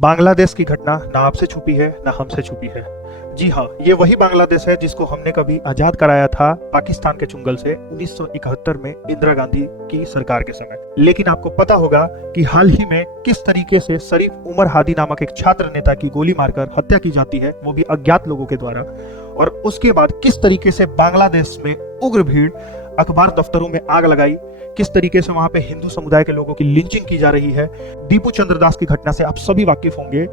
बांग्लादेश की घटना ना आपसे छुपी है ना हमसे छुपी है। जी हाँ, ये वही बांग्लादेश है जिसको हमने कभी आजाद कराया था पाकिस्तान के चुंगल से 1971 में इंदिरा गांधी की सरकार के समय। लेकिन आपको पता होगा कि हाल ही में किस तरीके से शरीफ उमर हादी नामक एक छात्र नेता की गोली मारकर हत्या की जाती है, वो भी अज्ञात लोगों के द्वारा। और उसके बाद किस तरीके से बांग्लादेश में उग्र भीड़ अखबार दफ्तरों में आग लगाई, किस तरीके से वहां पे हिंदू समुदाय के लोगों की लिंचिंग की जा रही है। दीपू चंद्र दास की घटना से आप सभी वाकिफ होंगे।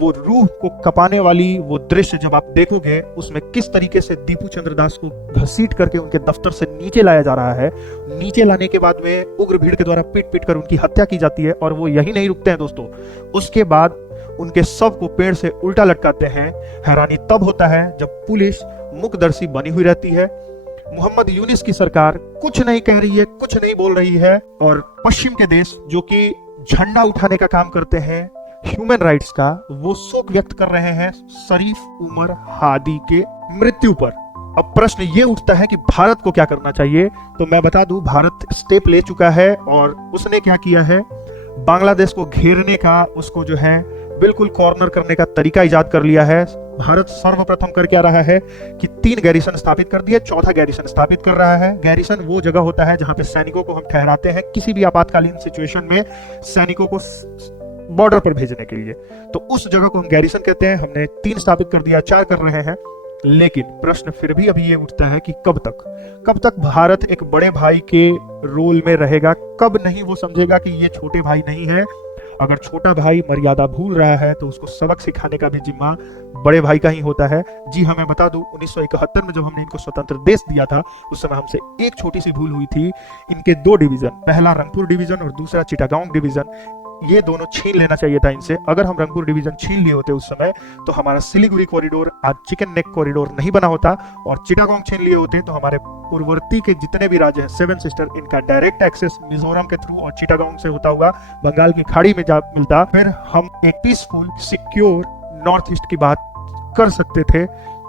वो रूह को कपाने वाली वो दृश्य जब आप देखोगे, उसमें किस तरीके से दीपू चंद्र दास को घसीट करके उनके दफ्तर से नीचे लाया जा रहा है। नीचे लाने के बाद में उग्र भीड़ के द्वारा पीट पीट कर उनकी हत्या की जाती है। और वो यही नहीं रुकते हैं दोस्तों, उसके बाद उनके शव को पेड़ से उल्टा लटकाते हैं। हैरानी तब होता है जब पुलिस मुकदर्शी बनी हुई रहती है। मोहम्मद यूनिस की सरकार कुछ नहीं कह रही है, कुछ नहीं बोल रही है। और पश्चिम के देश जो कि झंडा उठाने का काम करते हैं ह्यूमन राइट्स का, वो शोक व्यक्त कर रहे हैं शरीफ उमर हादी के मृत्यु पर। अब प्रश्न ये उठता है कि भारत को क्या करना चाहिए। तो मैं बता दूं, भारत स्टेप ले चुका है और उसने क्या किया है, बांग्लादेश को घेरने का, उसको जो है बिल्कुल कॉर्नर करने का तरीका इजाद कर लिया है। भारत सर्वप्रथम कर क्या रहा है कि 3 गैरिसन स्थापित कर दिए, 4था गैरिसन स्थापित कर रहा है। गैरिसन वो जगह होता है जहां पे सैनिकों को हम ठहराते हैं किसी भी आपातकालीन सिचुएशन में सैनिकों को बॉर्डर पर भेजने के लिए। तो उस जगह को हम गैरिसन कहते हैं। हमने 3 स्थापित कर दिया, 4 कर रहे हैं। लेकिन प्रश्न फिर भी अभी ये उठता है कि कब तक भारत एक बड़े भाई के रोल में रहेगा। कब नहीं वो समझेगा कि ये छोटे भाई नहीं है। अगर छोटा भाई मर्यादा भूल रहा है तो उसको सबक सिखाने का भी जिम्मा बड़े भाई का ही होता है। जी हाँ, मैं बता दूं, 1971 में जब हमने इनको स्वतंत्र देश दिया था, उस समय हमसे एक छोटी सी भूल हुई थी। इनके 2 डिवीजन, पहला रंगपुर डिवीजन और दूसरा चिटागोंग डिवीजन, ये दोनों छीन लेना चाहिए था इनसे। अगर हम रंगपुर डिवीजन छीन लिए होते उस समय, तो हमारा सिलीगुड़ी कॉरिडोर आज चिकन नेक कॉरिडोर नहीं बना होता। और चिटागोंग छीन लिए होते तो हमारे पूर्ववर्ती के जितने भी राज्य हैं 7 सिस्टर, इनका डायरेक्ट एक्सेस मिजोरम के थ्रू और चिटागोंग से होता हुआ बंगाल की खाड़ी में जा मिलता। फिर हम एक पीसफुल सिक्योर नॉर्थ ईस्ट की बात कर सकते थे।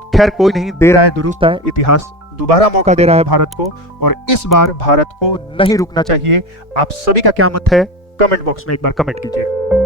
खैर कोई नहीं, दे रहा है दुरुस्त है, इतिहास दोबारा मौका दे रहा है भारत को। और इस बार भारत को नहीं रुकना चाहिए। आप सभी का क्या मत है, कमेंट बॉक्स में एक बार कमेंट कीजिए।